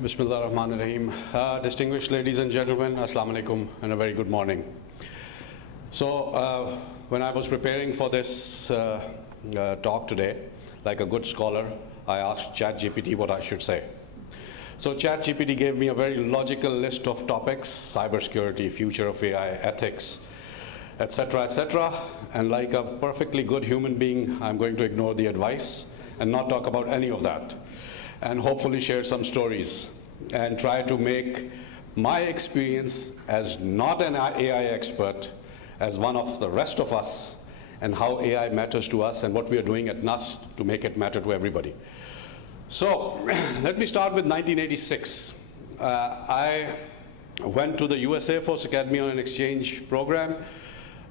Bismillah ar-Rahman ar-Rahim. Distinguished ladies and gentlemen, Assalamu alaikum and a very good morning. So when I was preparing for this talk today, like a good scholar, I asked ChatGPT what I should say. So ChatGPT gave me a very logical list of topics: cybersecurity, future of AI, ethics, etc., etc. And like a perfectly good human being, I'm going to ignore the advice and not talk about any of that, and hopefully share some stories and try to make my experience as not an AI expert, as one of the rest of us, and how AI matters to us and what we are doing at NUST to make it matter to everybody. So let me start with 1986. I went to the US Air Force Academy on an exchange program,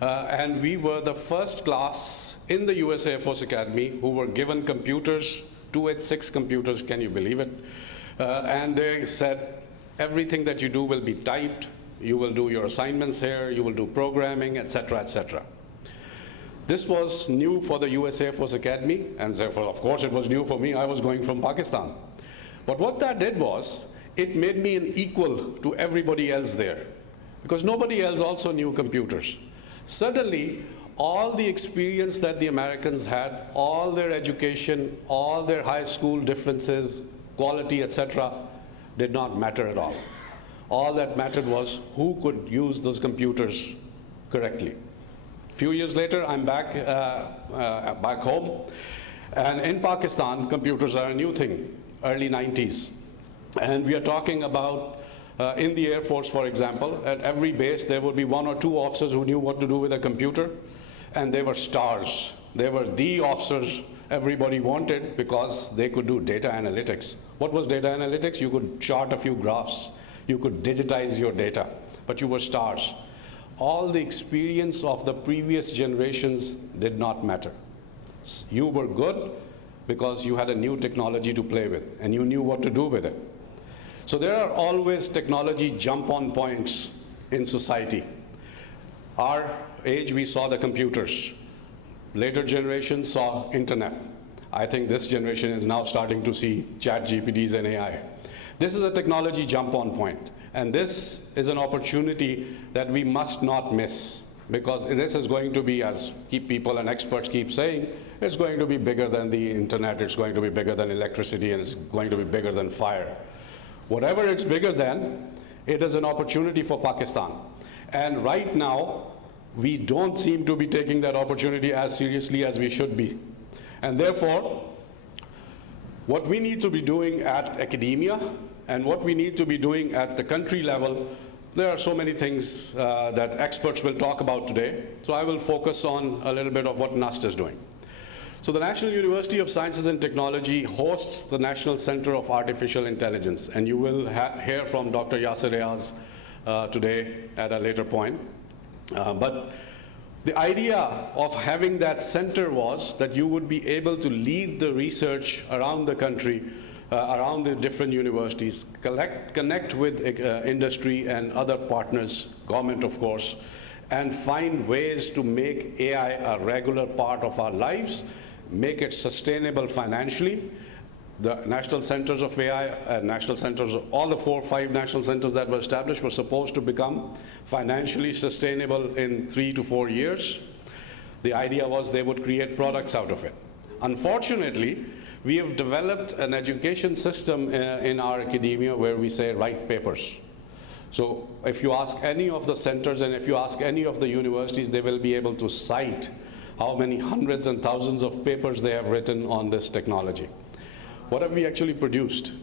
and we were the first class in the US Air Force Academy who were given computers, 286 computers, can you believe it? And they said, everything that you do will be typed, you will do your assignments here, you will do programming, etc., etc. This was new for the US Air Force Academy, and therefore, of course, it was new for me. I was going from Pakistan. But what that did was, it made me an equal to everybody else there, because nobody else also knew computers. Suddenly, all the experience that the Americans had, all their education, all their high school differences, quality, etc., did not matter at all. All that mattered was who could use those computers correctly. A few years later, I'm back home, and in Pakistan, computers are a new thing, early 90s. And we are talking about in the Air Force, for example, at every base, there would be 1 or 2 officers who knew what to do with a computer. And they were stars. They were the officers everybody wanted because they could do data analytics. What was data analytics? You could chart a few graphs. You could digitize your data, but you were stars. All the experience of the previous generations did not matter. You were good because you had a new technology to play with, and you knew what to do with it. So there are always technology jump-on points in society. Our age, we saw the computers. Later generations saw internet. I think this generation is now starting to see ChatGPTs and AI. This is a technology jump-on point, and this is an opportunity that we must not miss, because this is going to be, as people and experts keep saying, it's going to be bigger than the internet, it's going to be bigger than electricity, and it's going to be bigger than fire. Whatever it's bigger than, it is an opportunity for Pakistan. And right now, we don't seem to be taking that opportunity as seriously as we should be. And therefore, what we need to be doing at academia and what we need to be doing at the country level, there are so many things that experts will talk about today. So I will focus on a little bit of what NUST is doing. So the National University of Sciences and Technology hosts the National Center of Artificial Intelligence, and you will hear from Dr. Rizwan Riaz today at a later point. But the idea of having that center was that you would be able to lead the research around the country, around the different universities, connect with industry and other partners, government of course, and find ways to make AI a regular part of our lives, make it sustainable financially. The national centers of AI, national centers, all the 4 or 5 national centers that were established were supposed to become financially sustainable in 3 to 4 years. The idea was they would create products out of it. Unfortunately, we have developed an education system in our academia where we say write papers. So if you ask any of the centers and if you ask any of the universities, they will be able to cite how many hundreds and thousands of papers they have written on this technology. What have we actually produced?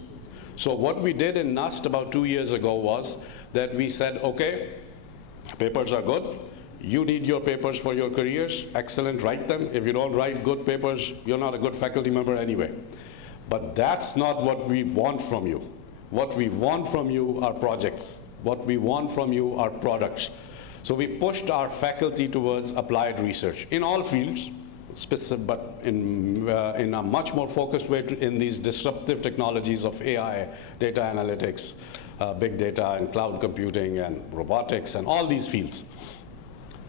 So what we did in NUST about 2 years ago was that we said, okay, papers are good. You need your papers for your careers. Excellent, write them. If you don't write good papers, you're not a good faculty member anyway. But that's not what we want from you. What we want from you are projects. What we want from you are products. So we pushed our faculty towards applied research in all fields, but in a much more focused way in these disruptive technologies of AI, data analytics, big data and cloud computing and robotics and all these fields.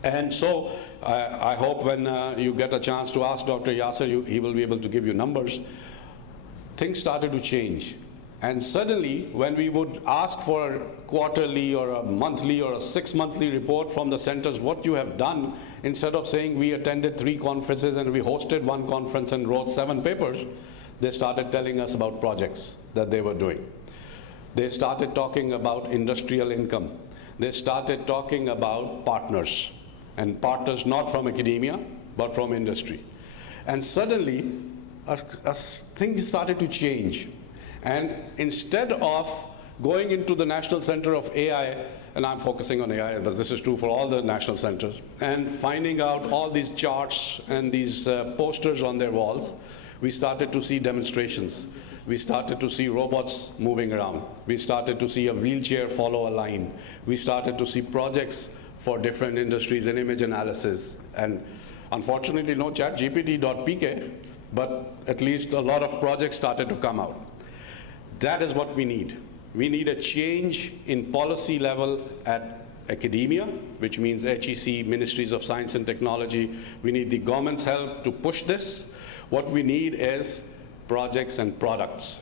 And so I hope when you get a chance to ask Dr. Yasser, he will be able to give you numbers. Things started to change. And suddenly, when we would ask for a quarterly or a monthly or a 6-monthly report from the centers, what you have done, instead of saying we attended 3 conferences and we hosted 1 conference and wrote 7 papers, they started telling us about projects that they were doing. They started talking about industrial income. They started talking about partners, and partners not from academia, but from industry. And suddenly, things started to change. And instead of going into the National Center of AI, and I'm focusing on AI, but this is true for all the national centers, and finding out all these charts and these posters on their walls, we started to see demonstrations. We started to see robots moving around. We started to see a wheelchair follow a line. We started to see projects for different industries in image analysis. And unfortunately, no ChatGPT.pk, but at least a lot of projects started to come out. That is what we need. We need a change in policy level at academia, which means HEC, Ministries of Science and Technology. We need the government's help to push this. What we need is projects and products.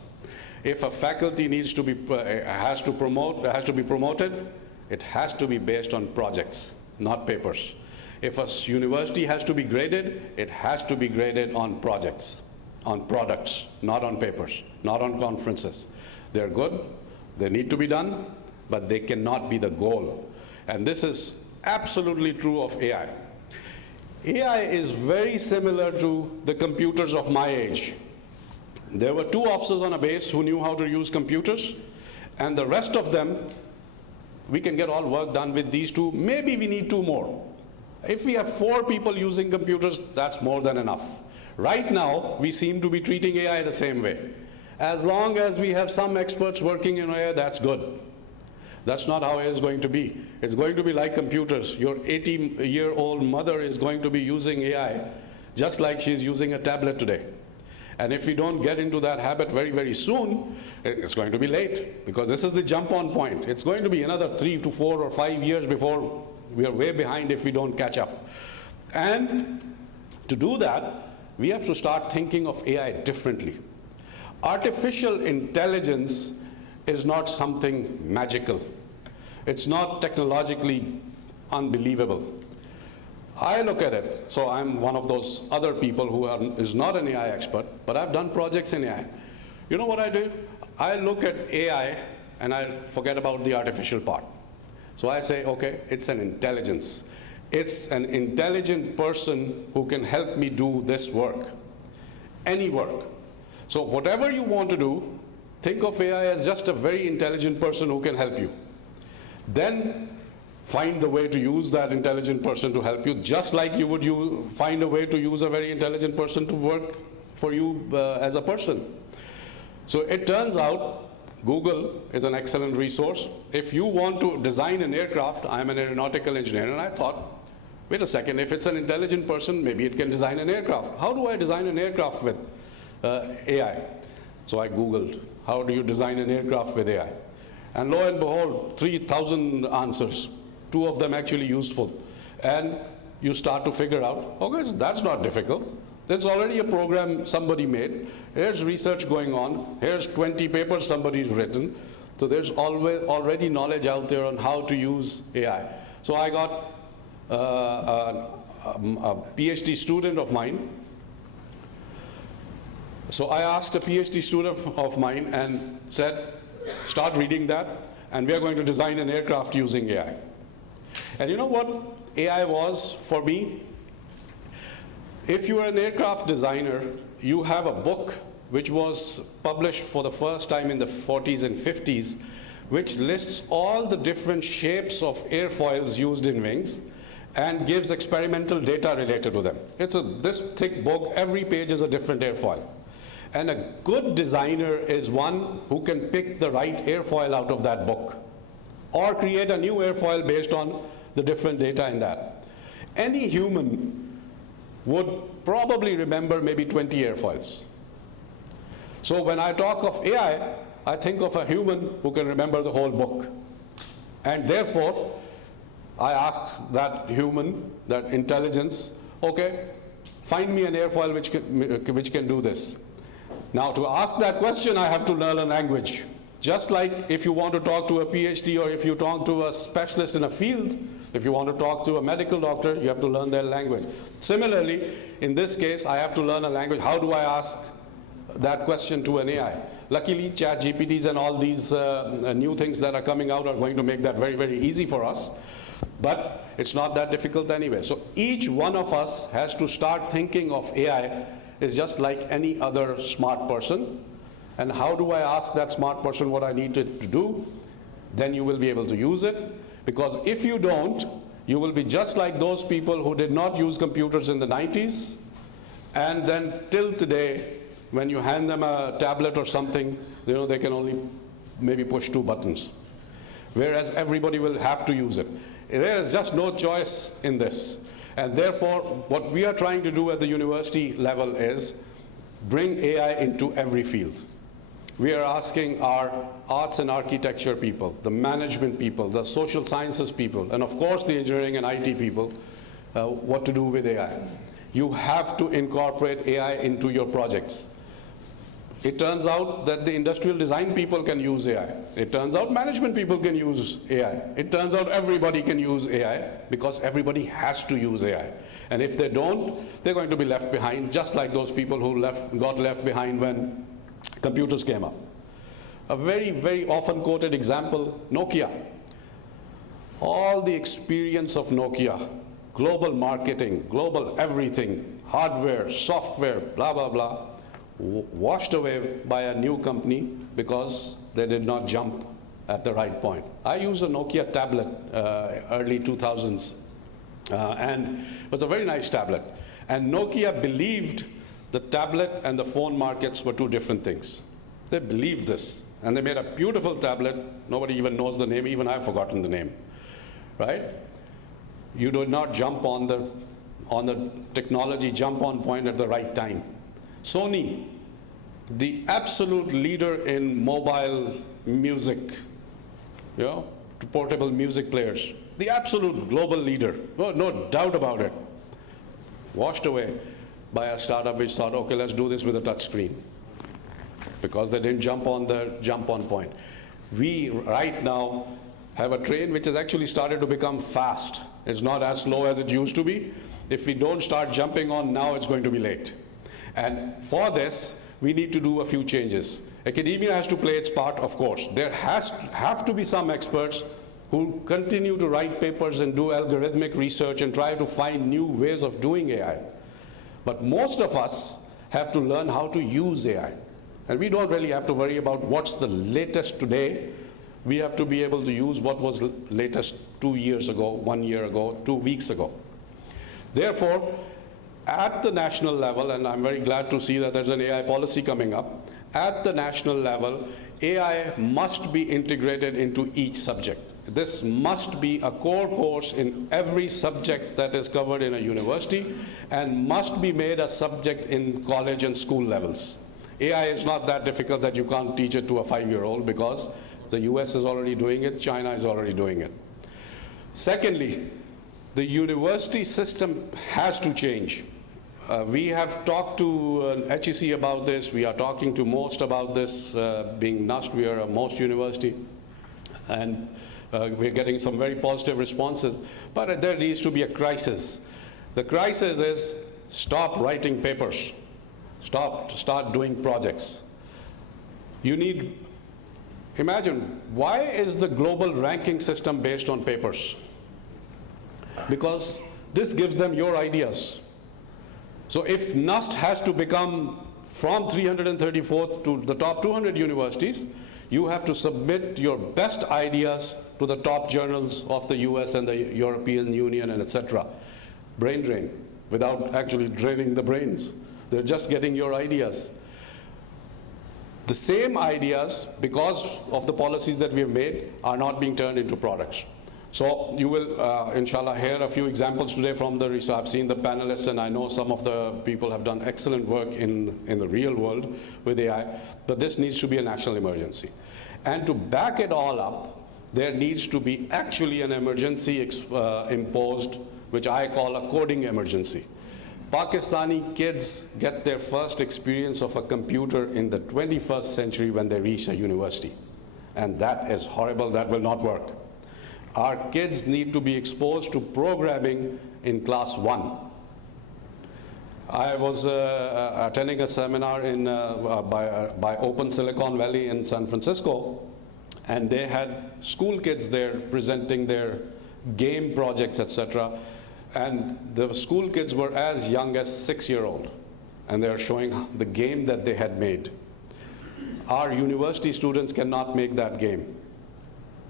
If a faculty needs to be, has to be promoted, it has to be based on projects, not papers. If a university has to be graded, it has to be graded on projects, on products, not on papers, not on conferences. They're good, they need to be done, but they cannot be the goal. And this is absolutely true of AI. AI is very similar to the computers of my age. There were 2 officers on a base who knew how to use computers, and the rest of them, we can get all work done with these 2. Maybe we need 2 more. If we have 4 people using computers, that's more than enough. Right now, we seem to be treating AI the same way. As long as we have some experts working in AI, that's good. That's not how it is going to be. It's going to be like computers. Your 80-year-old mother is going to be using AI just like she's using a tablet today. And if we don't get into that habit very, very soon, it's going to be late, because this is the jump-on point. It's going to be another 3 to 4 or 5 years before we are way behind if we don't catch up. And to do that, we have to start thinking of AI differently. Artificial intelligence is not something magical. It's not technologically unbelievable. I look at it, so I'm one of those other people who is not an AI expert, but I've done projects in AI. You know what I do? I look at AI and I forget about the artificial part. So I say, okay, it's an intelligence. It's an intelligent person who can help me do this work, any work. So whatever you want to do, think of AI as just a very intelligent person who can help you. Then find the way to use that intelligent person to help you, just like you would find a way to use a very intelligent person to work for you as a person. So it turns out Google is an excellent resource. If you want to design an aircraft, I'm an aeronautical engineer, and I thought, wait a second, if it's an intelligent person, maybe it can design an aircraft. How do I design an aircraft with AI? So I Googled, how do you design an aircraft with AI? And lo and behold, 3,000 answers, 2 of them actually useful. And you start to figure out, okay, that's not difficult. There's already a program somebody made. Here's research going on. Here's 20 papers somebody's written. So there's already knowledge out there on how to use AI. So I got a PhD student of mine. So I asked a PhD student of mine and said, start reading that, and we are going to design an aircraft using AI. And you know what AI was for me? If you are an aircraft designer, you have a book which was published for the first time in the 40s and 50s, which lists all the different shapes of airfoils used in wings and gives experimental data related to them. It's this thick book, every page is a different airfoil. And a good designer is one who can pick the right airfoil out of that book, or create a new airfoil based on the different data in that. Any human would probably remember maybe 20 airfoils. So when I talk of AI, I think of a human who can remember the whole book. And therefore, I ask that human, that intelligence, okay, find me an airfoil which can do this. Now, to ask that question, I have to learn a language. Just like if you want to talk to a PhD or if you talk to a specialist in a field, if you want to talk to a medical doctor, you have to learn their language. Similarly, in this case, I have to learn a language. How do I ask that question to an AI? Luckily, ChatGPTs and all these new things that are coming out are going to make that very, very easy for us. But it's not that difficult anyway. So each one of us has to start thinking of AI as just like any other smart person. And how do I ask that smart person what I need it to do? Then you will be able to use it. Because if you don't, you will be just like those people who did not use computers in the 90s. And then till today, when you hand them a tablet or something, you know, they can only maybe push 2 buttons. Whereas everybody will have to use it. There is just no choice in this. And therefore, what we are trying to do at the university level is bring AI into every field. We are asking our arts and architecture people, the management people, the social sciences people, and of course the engineering and IT people, what to do with AI. You have to incorporate AI into your projects. It turns out that the industrial design people can use AI. It turns out management people can use AI. It turns out everybody can use AI because everybody has to use AI. And if they don't, they're going to be left behind, just like those people who got left behind when computers came up. A very, very often quoted example, Nokia. All the experience of Nokia, global marketing, global everything, hardware, software, blah, blah, blah, washed away by a new company because they did not jump at the right point. I used a Nokia tablet early 2000s, and it was a very nice tablet. And Nokia believed the tablet and the phone markets were 2 different things. They believed this, and they made a beautiful tablet. Nobody even knows the name, even I've forgotten the name, right? You do not jump on the technology jump-on point at the right time. Sony, the absolute leader in mobile music, you know, portable music players, the absolute global leader, no doubt about it, washed away by a startup which thought, okay, let's do this with a touch screen, because they didn't jump on the jump-on point. We right now have a train which has actually started to become fast. It's not as slow as it used to be. If we don't start jumping on now, it's going to be late. And for this, we need to do a few changes. Academia has to play its part, of course. There have to be some experts who continue to write papers and do algorithmic research and try to find new ways of doing AI. But most of us have to learn how to use AI. And we don't really have to worry about what's the latest today. We have to be able to use what was latest 2 years ago, 1 year ago, 2 weeks ago. Therefore, at the national level, and I'm very glad to see that there's an AI policy coming up, at the national level, AI must be integrated into each subject. This must be a core course in every subject that is covered in a university and must be made a subject in college and school levels. AI is not that difficult that you can't teach it to a 5-year-old because the US is already doing it, China is already doing it. Secondly, the university system has to change. We have talked to HEC about this. We are talking to MOST about this. Being NUST, we are a MOST university. And we're getting some very positive responses. But there needs to be a crisis. The crisis is stop writing papers. Start doing projects. You need, imagine, why is the global ranking system based on papers? Because this gives them your ideas. So if NUST has to become from 334th to the top 200 universities, you have to submit your best ideas to the top journals of the US and the European Union and etc. Brain drain, without actually draining the brains. They're just getting your ideas. The same ideas, because of the policies that we have made, are not being turned into products. So you will, inshallah, hear a few examples today from the research. I've seen the panelists, and I know some of the people have done excellent work in the real world with AI, but this needs to be a national emergency. And to back it all up, there needs to be actually an emergency imposed, which I call a coding emergency. Pakistani kids get their first experience of a computer in the 21st century when they reach a university. And that is horrible, that will not work. Our kids need to be exposed to programming in class 1. I was attending a seminar by Open Silicon Valley in San Francisco, and they had school kids there presenting their game projects, etc. And the school kids were as young as 6-year-old, and they are showing the game that they had made. Our university students cannot make that game.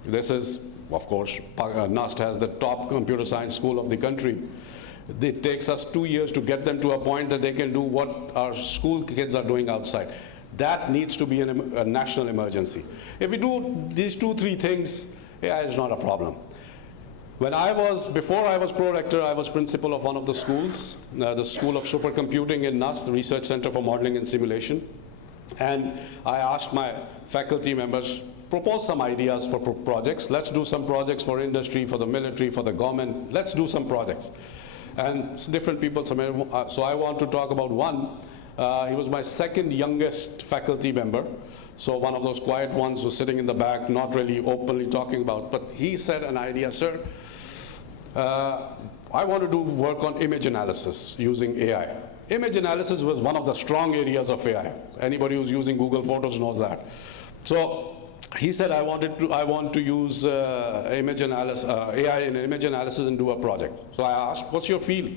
This is, of course, NUST has the top computer science school of the country. It takes us 2 years to get them to a point that they can do what our school kids are doing outside. That needs to be a national emergency. If we do these 2-3 things, AI is not a problem. Before I was pro-rector, I was principal of one of the schools, the School of Supercomputing in NUST, the Research Center for Modeling and Simulation. And I asked my faculty members, propose some ideas for projects. Let's do some projects for industry, for the military, for the government. Let's do some projects. And different people submitted. So I want to talk about one. He was my second youngest faculty member. So one of those quiet ones was sitting in the back, not really openly talking about. But he said an idea, sir, I want to do work on image analysis using AI. Image analysis was one of the strong areas of AI. Anybody who's using Google Photos knows that. So he said, I want to use image analysis, AI in image analysis and do a project. So I asked, what's your field?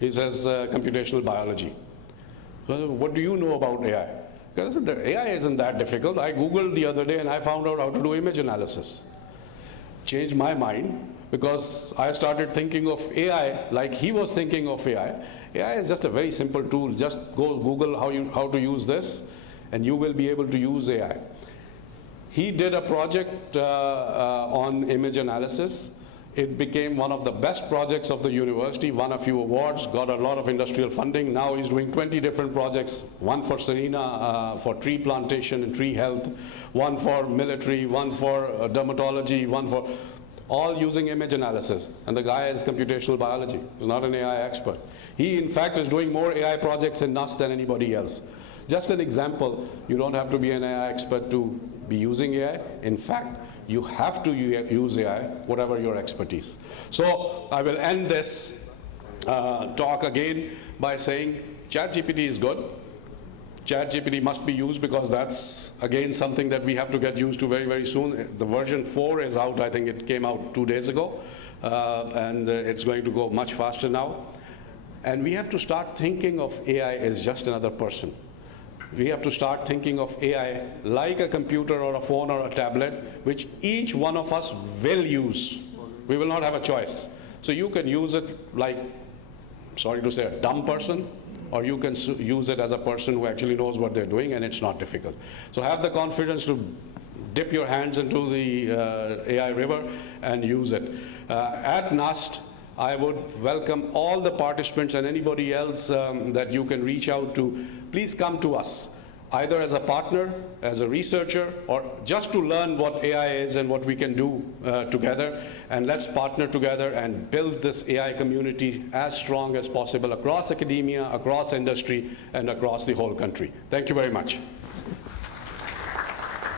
He says, computational biology. So what do you know about AI? Because the AI isn't that difficult. I Googled the other day and I found out how to do image analysis. Changed my mind because I started thinking of AI like he was thinking of AI. AI is just a very simple tool. Just go Google how to use this and you will be able to use AI. He did a project on image analysis. It became one of the best projects of the university, won a few awards, got a lot of industrial funding. Now he's doing 20 different projects, one for Serena, for tree plantation and tree health, one for military, one for dermatology, one for all using image analysis. And the guy is computational biology. He's not an AI expert. He, in fact, is doing more AI projects in NUST than anybody else. Just an example, you don't have to be an AI expert to be using AI. In fact, you have to use AI, whatever your expertise. So I will end this talk again by saying ChatGPT is good. ChatGPT must be used because that's, again, something that we have to get used to very, very soon. The version 4 is out. I think it came out 2 days ago. And it's going to go much faster now. And we have to start thinking of AI as just another person. We have to start thinking of AI like a computer or a phone or a tablet, which each one of us will use. We will not have a choice. So you can use it like, sorry to say, a dumb person, or you can use it as a person who actually knows what they're doing, and it's not difficult. So have the confidence to dip your hands into the AI river and use it. At NUST, I would welcome all the participants and anybody else that you can reach out to. Please come to us, either as a partner, as a researcher, or just to learn what AI is and what we can do together. And let's partner together and build this AI community as strong as possible across academia, across industry, and across the whole country. Thank you very much.